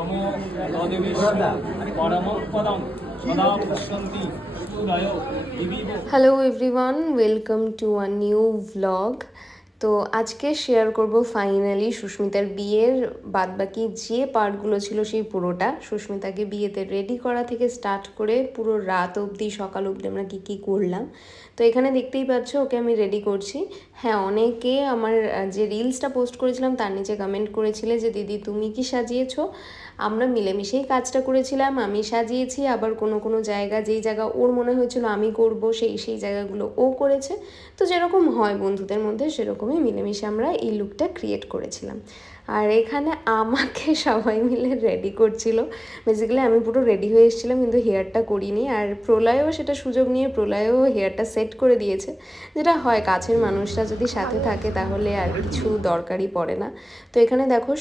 নমো দেবেশ পরমপদম সদা পশ্যন্তি সুদয় দিবিব। Hello everyone, welcome to a new vlog. তো আজকে শেয়ার করব ফাইনালি সুস্মিতার বিয়ের বাদবাকি যে পার্টগুলো ছিল সেই পুরোটা। সুস্মিতাকে বিয়েতে রেডি করা থেকে স্টার্ট করে পুরো রাত অবধি, সকাল অবধি আমরা কী করলাম। তো এখানে দেখতেই পাচ্ছ ওকে আমি রেডি করছি। হ্যাঁ, অনেকে আমার যে রিলসটা পোস্ট করেছিলাম তার নিচে কমেন্ট করেছিলে যে দিদি তুমি কি সাজিয়েছো। আমরা মিলেমিশেই কাজটা করেছিলাম, আমি সাজিয়েছি, আবার কোনো জায়গা যেই জায়গা ওর মনে হয়েছিল আমি করব সেই জায়গাগুলো ও করেছে। তো যেরকম হয় বন্ধুদের মধ্যে সেরকমই মিলেমিশে আমরা এই লুকটা ক্রিয়েট করেছিলাম। আর এখানে আমাকে সবাই মিলে রেডি করছিল। বেসিক্যালি আমি পুরো রেডি হয়ে এসেছিলাম কিন্তু হেয়ারটা করিনি, আর প্রলয়ও সেটা সুযোগ নিয়ে প্রলয়ও হেয়ারটা সেট করে দিয়েছে। যেটা হয়, কাছের মানুষরা যদি সাথে থাকে তাহলে আর কিছু দরকারই পড়ে না। তো এখানে দেখো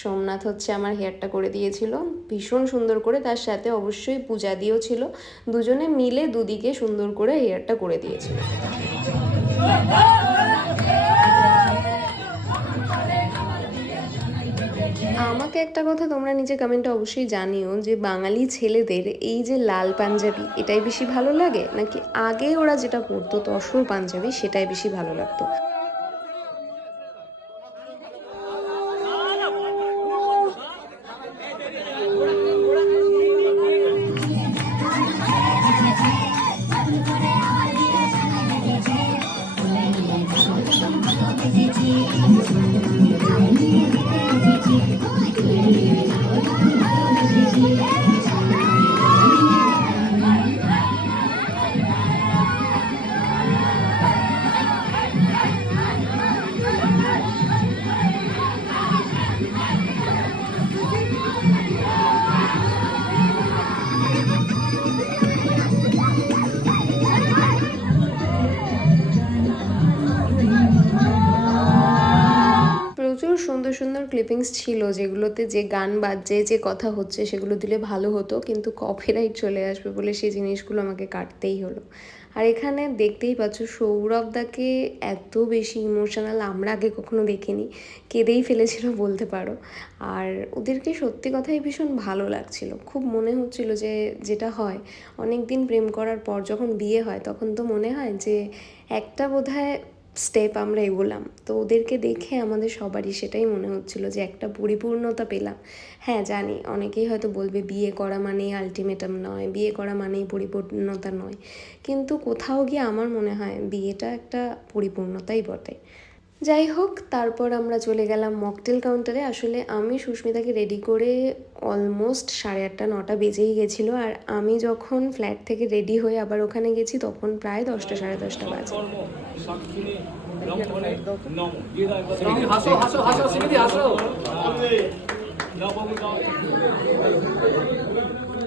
সোমনাথ হচ্ছে আমার হেয়ারটা করে দিয়েছিল ভীষণ সুন্দর করে, তার সাথে অবশ্যই পূজা দিয়েও ছিল। দুজনে মিলে দুদিকে সুন্দর করে হেয়ারটা করে দিয়েছিল। আমাকে একটা কথা তোমরা নিজে কমেন্টে অবশ্যই জানিও যে বাঙালি ছেলেদের এই যে লাল পাঞ্জাবি এটাই বেশি ভালো লাগে নাকি আগে ওরা যেটা পরতো তসর পাঞ্জাবি সেটাই বেশি ভালো লাগতো। প্রচুর সুন্দর সুন্দর ক্লিপিংস ছিল যেগুলোতে যে গান বাজছে, যে কথা হচ্ছে সেগুলো দিলে ভালো হতো, কিন্তু কপিরাইট চলে আসবে বলে সেই জিনিসগুলো আমাকে কাটতেই হলো। আর এখানে দেখতেই পাচ্ছ সৌরভদাকে এত বেশি ইমোশনাল আমরা আগে কখনো দেখিনি, কেঁদেই ফেলেছিল বলতে পারো। আর ওদেরকে সত্যি কথাই ভীষণ ভালো লাগছিল, খুব মনে হচ্ছিল যে যেটা হয় অনেক দিন প্রেম করার পর যখন বিয়ে হয় তখন তো মনে হয় যে একটা বোধহয় স্টেপ আমরা এগোলাম। তো ওদেরকে দেখে আমাদের সবারই সেটাই মনে হচ্ছিল যে একটা পরিপূর্ণতা পেলাম। হ্যাঁ জানি অনেকেই হয়তো বলবে বিয়ে করা মানেই আলটিমেটাম নয়, বিয়ে করা মানেই পরিপূর্ণতা নয়, কিন্তু কোথাও গিয়ে আমার মনে হয় বিয়েটা একটা পরিপূর্ণতাই বটে। যাই হোক, তারপর আমরা চলে গেলাম মকটেল কাউন্টারে। আসলে আমি সুস্মিতাকে রেডি করে অলমোস্ট 8:30-9টা বেজেই গেছিলো, আর আমি যখন ফ্ল্যাট থেকে রেডি হয়ে আবার ওখানে গেছি তখন প্রায় 10টা 10:30 বাজে।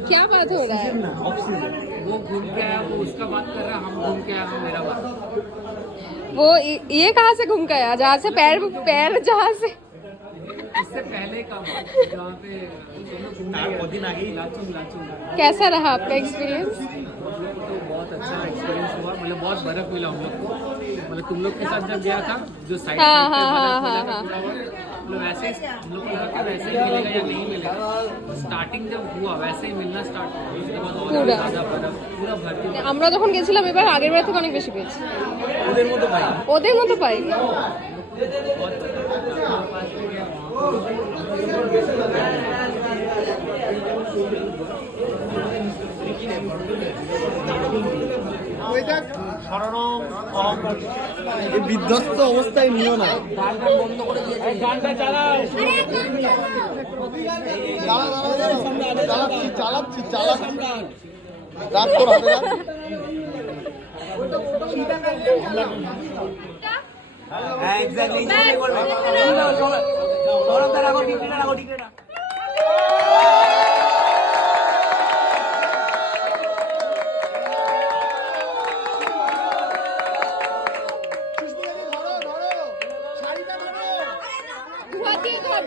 क्या बात हो रहा है? वो घूम के आया, वो उसका बात कर रहा है, हम घूम के आया, हम मेरा बात। वो ये कहाँ से घूम गया? जहाँ से पैर जहाँ से इससे पहले का बात जहाँ पे लाचुंग कैसा रहा आपका एक्सपीरियंस? हम लोग को तो बहुत अच्छा एक्सपीरियंस हुआ। मतलब बहुत बर्फ मिला हम लोग को। मतलब तुम लोग के साथ जब गया था जो साइड हाँ, पे हाँ, बर्फ हाँ, मिला था हाँ, पूरा वक्त, मतलब वैसे ही हम लोग को लगा कि वैसे ही मिलेगा या नहीं मिलेगा। स्टार्टिंग जब हुआ वैसे ही मिलना स्टार्ट हुआ, उसके बाद और पूरा। ज़्यादा बर्फ पूरा भर्ती। আমরা যখন গেছিলাম এবার আগের বার থেকে অনেক বেশি পেয়েছি। ওদের মতো পাই। বিধ্বস্ত অবস্থায় নিও না। চালাচ্ছি রাগ করো হবে না। হ্যাঁ এক্স্যাক্টলি এইটাই করবে। সৌরভ দা রাগো, টিকলে রাগো, টিকলে না।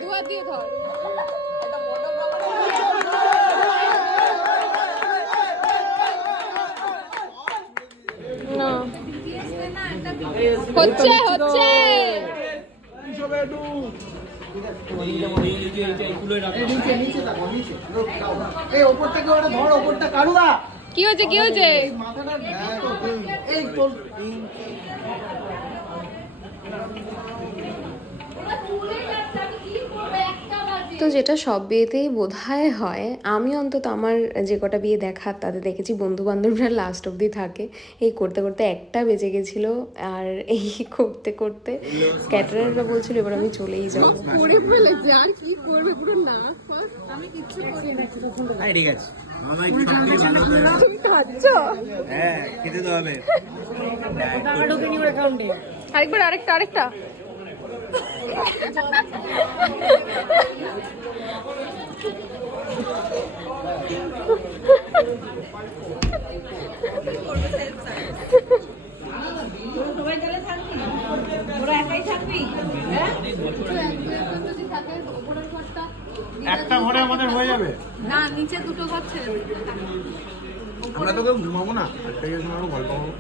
ধোয়া দিয়ে ধর। হচ্ছে নিচে নিচে দেখো নিচে এই ওপর থেকে ওটা ধর ওপরটা কাড়ুয়া কি হয়েছে কি হয়েছে? মাথাটা এই তোর তো যেটা সব বিয়েতেই বোধহয় হয়, আমি অন্তত আমার যে কটা বিয়ে দেখা তাতে দেখেছি বন্ধু বান্ধবরা লাস্ট অবধি থাকে। এই করতে করতে 1টা বেজে গেছিলো, আর এই করতে করতে ক্যাটারাররা বলছিল এবার আমি চলেই যাবো। পড়ে ফেলেছে আর কি করবে, পুরো নাক ফাক। আমি কিচ্ছু করি না। ঠিক আছে মামা একটু সব কিছু ভালো করে তুমি খাচ্ছ? হ্যাঁ খেতে তো হবে। আরেকবার আরেকটা একটা ঘরে আমাদের হয়ে যাবে না, নিচে 2টো ঘর ছেড়ে দেবে। আমরা তো কেউ ঘুমাবো না একটা গিয়ে ঘুমাবো গল্প করবো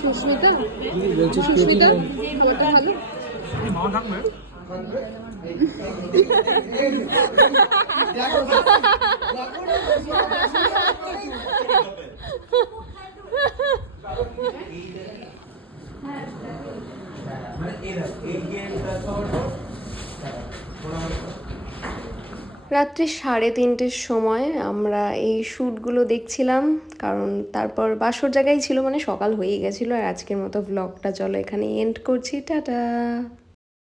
সুস্মিতা সুস্মিতা ওটা ভালো। মামা থাকবে রাত্রি 3:30-র সময় আমরা এই শ্যুটগুলো দেখছিলাম, কারণ তারপর বাসর জায়গায় ছিল, মানে সকাল হয়ে গেছিলো। আর আজকের মতো ব্লগটা চলো এখানে এন্ড করছি, টাটা।